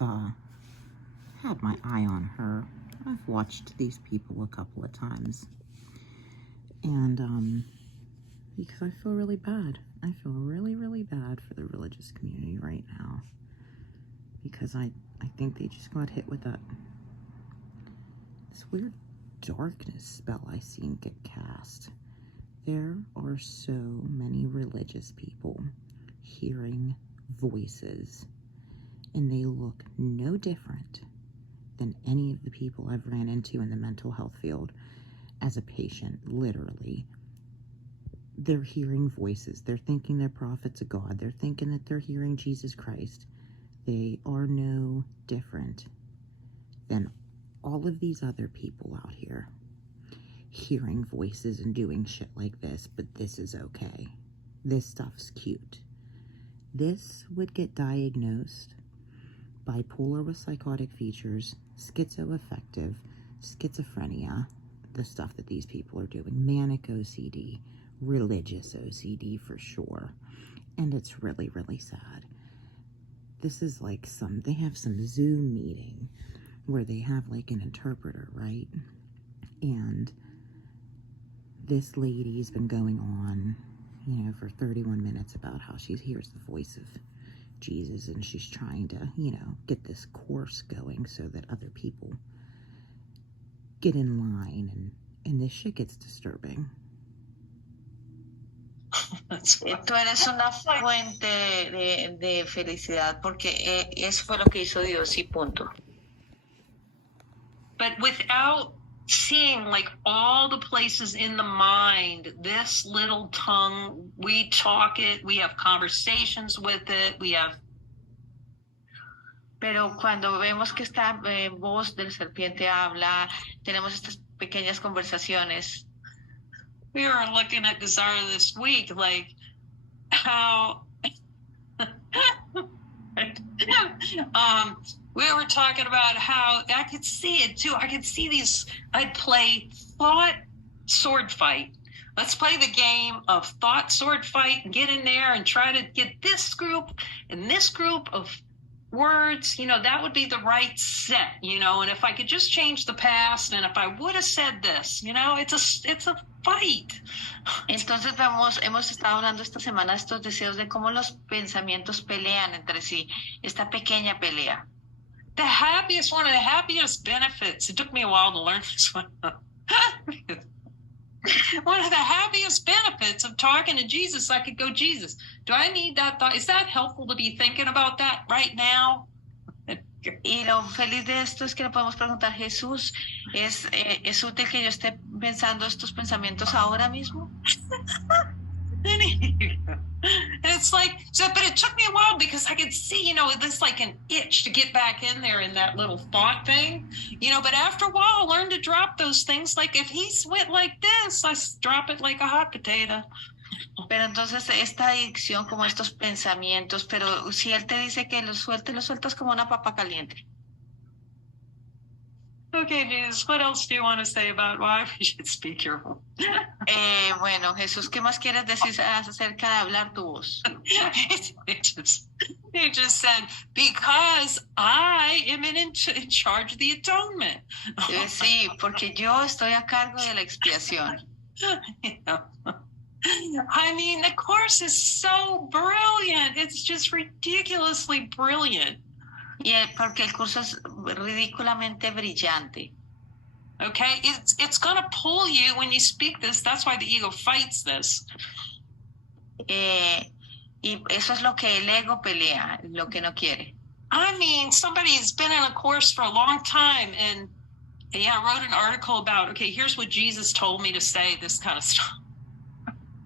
I've had my eye on her. I've watched these people a couple of times. And because I feel really bad. I feel really, really bad for the religious community right now. Because I think they just got hit with this weird darkness spell I seen get cast. There are so many religious people hearing voices, and they look no different than any of the people I've ran into in the mental health field as a patient, literally. They're hearing voices. They're thinking they're prophets of God. They're thinking that they're hearing Jesus Christ. They are no different than all of these other people out here hearing voices and doing shit like this, but this is okay. This stuff's cute. This would get diagnosed bipolar with psychotic features, schizoaffective, schizophrenia, the stuff that these people are doing, manic OCD, religious OCD for sure. And it's really, really sad. This is like they have some Zoom meeting where they have like an interpreter, right? And this lady's been going on, for 31 minutes about how she hears the voice of Jesus, and she's trying to, get this course going so that other people get in line, and this shit gets disturbing. Tú eres una fuente de felicidad porque eso fue lo que hizo Dios y punto. But without seeing like all the places in the mind, this little tongue, we talk it, we have conversations with it, we have. Pero cuando vemos que esta voz del serpiente habla, tenemos estas pequeñas conversaciones. We were looking at Gazara this week, like how we were talking about how I could see it too. I could see I'd play thought sword fight. Let's play the game of thought sword fight and get in there and try to get this group and this group of words, that would be the right set, and if I could just change the past, and if I would have said this, it's a fight. Entonces hemos estado hablando esta semana estos deseos de cómo los pensamientos pelean entre sí, esta pequeña pelea. One of the happiest benefits, it took me a while to learn this one. One of the happiest benefits of talking to Jesus, I could go, Jesus, do I need that thought? Is that helpful to be thinking about that right now? Y lo feliz de esto es que le podemos preguntar, Jesús, ¿es útil que yo esté pensando estos pensamientos ahora mismo? And it's like, but it took me a while because I could see, this like an itch to get back in there in that little thought thing, but after a while I learned to drop those things. Like if he went like this, I drop it like a hot potato. Pero entonces esta adicción como estos pensamientos, pero si él te dice que los sueltas como una papa caliente. Okay, Jesus, what else do you want to say about why we should speak your voice? Bueno, Jesús, ¿qué más quieres decir acerca de hablar tu voz? He just said, because I am in charge of the atonement. Sí, porque yo estoy a cargo de la expiación. I mean, the course is so brilliant. It's just ridiculously brilliant. Porque el curso es ridículamente brillante. Okay, it's going to pull you when you speak this. That's why the ego fights this. Y eso es lo que el ego pelea, lo que no quiere. I mean, somebody's been in a course for a long time and wrote an article about, okay, here's what Jesus told me to say, this kind of stuff.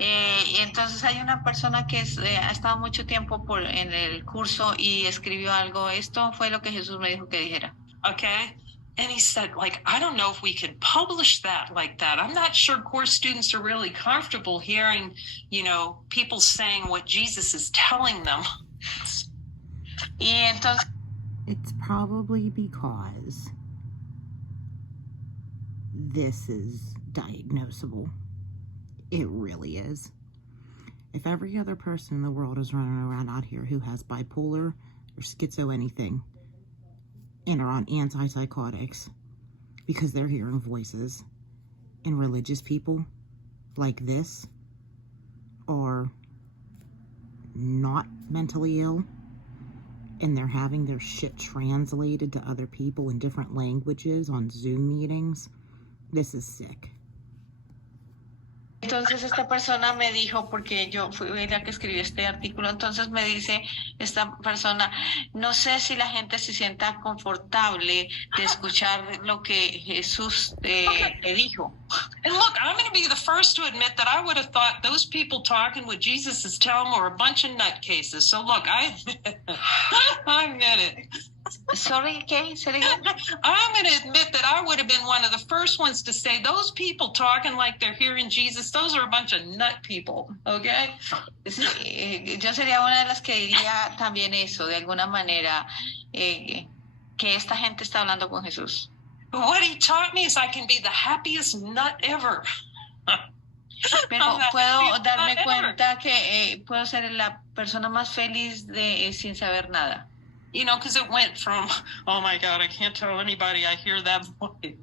Y entonces hay una persona que ha estado mucho tiempo en el curso y escribió algo. Esto fue lo que Jesús me dijo que dijera. Okay. And he said, I don't know if we can publish that like that. I'm not sure course students are really comfortable hearing, people saying what Jesus is telling them. Y entonces, it's probably because this is diagnosable. It really is. If every other person in the world is running around out here who has bipolar or schizo anything, and are on antipsychotics because they're hearing voices. And religious people like this are not mentally ill, and they're having their shit translated to other people in different languages on Zoom meetings. This is sick. Entonces esta persona me dijo, porque yo fui la que escribió este artículo, entonces me dice esta persona, no sé si la gente se sienta confortable de escuchar lo que Jesús le dijo. And look, I'm going to be the first to admit that I would have thought those people talking what Jesus is telling them were a bunch of nutcases. So look, I admit it. Sorry, ¿qué? I'm going to admit that I would have been one of the first ones to say those people talking like they're hearing Jesus, those are a bunch of nut people, okay? Sí, yo sería una de las que diría también eso, de alguna manera, que esta gente está hablando con Jesús. But what he taught me is I can be the happiest nut ever. Pero puedo darme cuenta que puedo ser la persona más feliz sin saber nada. You know, because it went from, oh my God, I can't tell anybody I hear that voice.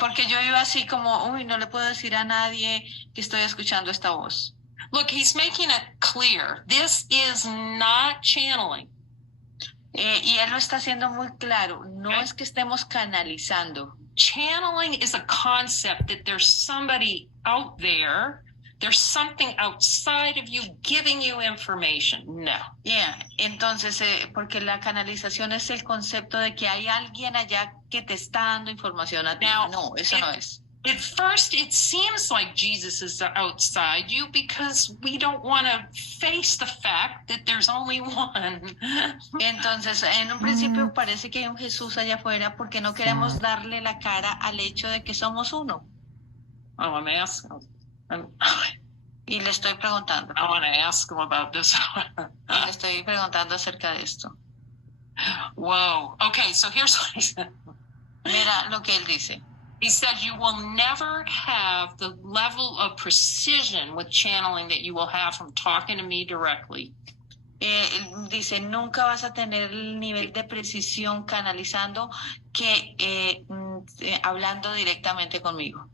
Porque yo iba así como, uy, no le puedo decir a nadie que estoy escuchando esta voz. Look, he's making it clear. This is not channeling. Y él lo está haciendo muy claro. No es que estemos canalizando. Channeling is a concept that there's somebody out there, there's something outside of you giving you information. No. Yeah. Entonces, porque la canalización es el concepto de que hay alguien allá que te está dando información a ti. No, eso no es. At first, it seems like Jesus is outside you because we don't want to face the fact that there's only one. Entonces, en un principio parece que hay un Jesús allá afuera porque no queremos darle la cara al hecho de que somos uno. Oh, I'm asking. Y le estoy preguntando. I want to ask him about this. Y le estoy preguntando acerca de esto. Whoa. Okay, so here's what he said. Mira lo que él dice. He said you will never have the level of precision with channeling that you will have from talking to me directly. Dice, nunca vas a tener el nivel de precisión canalizando que hablando directamente conmigo.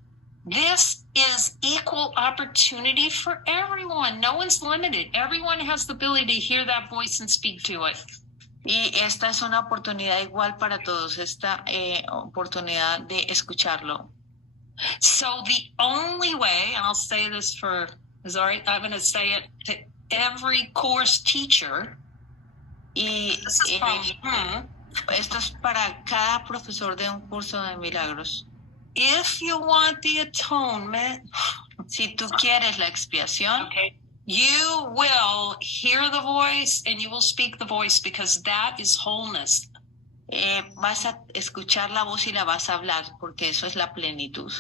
This is equal opportunity for everyone. No one's limited. Everyone has the ability to hear that voice and speak to it. Y esta es una oportunidad igual para todos, esta oportunidad de escucharlo. So the only way, and I'll say this for, is all right, I'm going to say it to every course teacher. Y esto es para cada profesor de un curso de milagros. If you want the atonement, si tú quieres la expiación, okay, you will hear the voice and you will speak the voice because that is wholeness. Vas a escuchar la voz y la vas a hablar porque eso es la plenitud.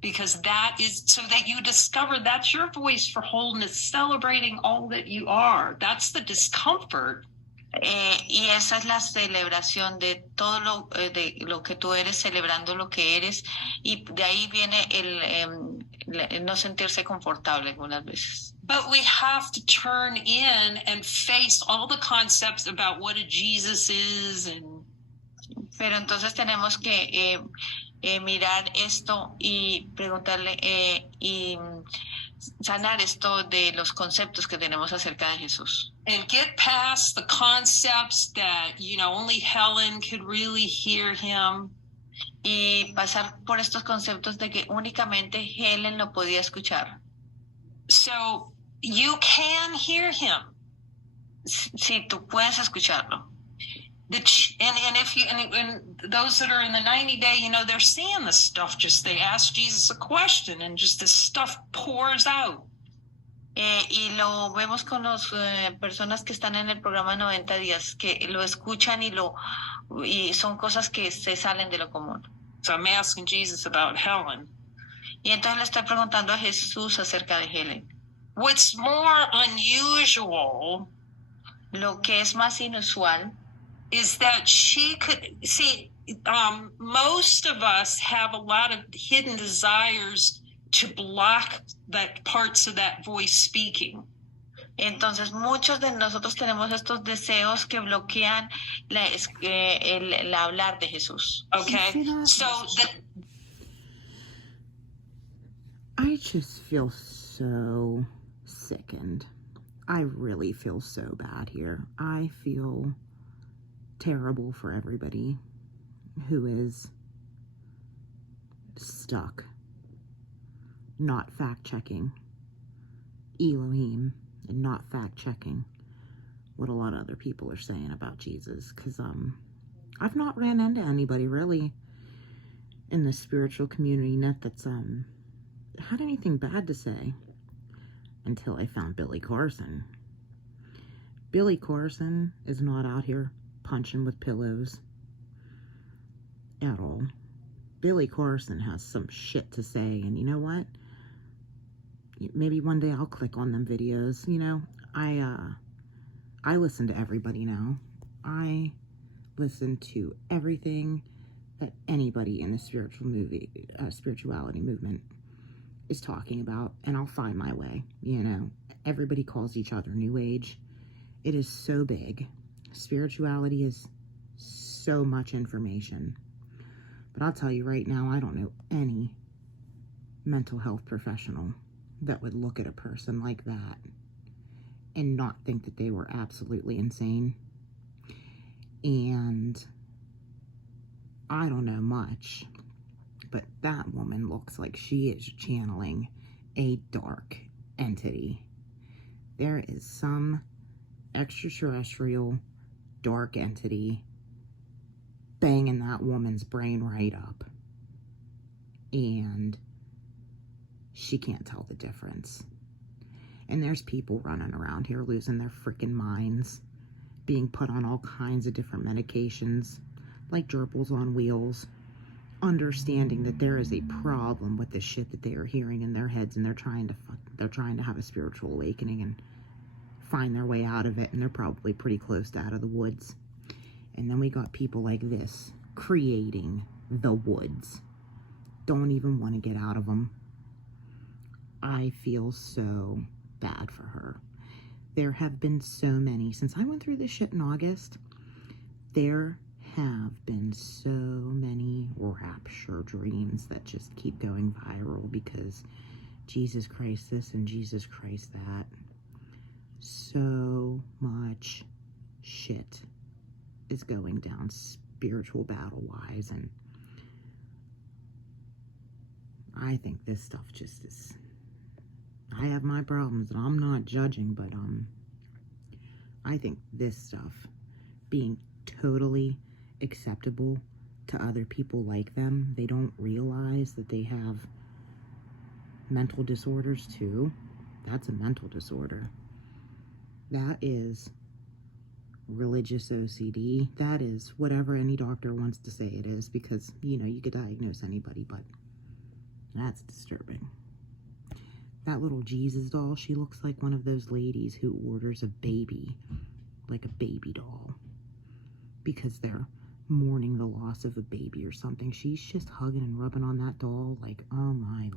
Because that is so that you discover that's your voice for wholeness, celebrating all that you are. That's the discomfort. Y esa es la celebración de todo de lo que tú eres, celebrando lo que eres, y de ahí viene el no sentirse confortable algunas veces. But we have to turn in and face all the concepts about what a Jesus is. Pero entonces tenemos que mirar esto y preguntarle y sanar esto de los conceptos que tenemos acerca de Jesús. And get past the concepts that, you know, only Helen could really hear him. Y pasar por estos conceptos de que únicamente Helen lo podía escuchar. So you can hear him. Sí, tú puedes escucharlo. And if you and those that are in the 90-day, you know, they're seeing this stuff. Just they ask Jesus a question, and just this stuff pours out. Y lo vemos con las personas que están en el programa 90 días, que lo escuchan y son cosas que se salen de lo común. So I'm asking Jesus about Helen. Y entonces le estoy preguntando a Jesús acerca de Helen. What's more unusual, lo que es más inusual, is that she could see. Most of us have a lot of hidden desires to block that parts of that voice speaking. Entonces, muchos de nosotros tenemos estos deseos que bloquean el hablar de Jesús. Okay. See that? So I just feel so sickened. I really feel so bad here. I feel terrible for everybody who is stuck, not fact-checking Elohim and not fact-checking what a lot of other people are saying about Jesus. Because I've not ran into anybody really in the spiritual community net that's had anything bad to say until I found Billy Carson. Billy Carson is not out here punching with pillows at all. Billy Carson has some shit to say, and you know what? Maybe one day I'll click on them videos. You know, I listen to everybody now. I listen to everything that anybody in the spirituality movement is talking about, and I'll find my way. You know, everybody calls each other New Age. It is so big. Spirituality is so much information. But I'll tell you right now, I don't know any mental health professional that would look at a person like that and not think that they were absolutely insane. And I don't know much, but that woman looks like she is channeling a dark entity. There is some extraterrestrial dark entity banging that woman's brain right up, and she can't tell the difference. And there's people running around here losing their freaking minds, being put on all kinds of different medications like gerbils on wheels, understanding that there is a problem with the shit that they are hearing in their heads, and they're trying to have a spiritual awakening and find their way out of it, and they're probably pretty close to out of the woods. And then we got people like this creating the woods. Don't even want to get out of them. I feel so bad for her. There have been so many, since I went through this shit in August, there have been so many rapture dreams that just keep going viral because Jesus Christ this and Jesus Christ that. So much shit is going down spiritual battle-wise, and I think this stuff just is... I have my problems, and I'm not judging, but I think this stuff being totally acceptable to other people like them, they don't realize that they have mental disorders too. That's a mental disorder. That is religious OCD. That is whatever any doctor wants to say it is, because, you know, you could diagnose anybody, but that's disturbing. That little Jesus doll, she looks like one of those ladies who orders a baby, like a baby doll, because they're mourning the loss of a baby or something. She's just hugging and rubbing on that doll like, oh my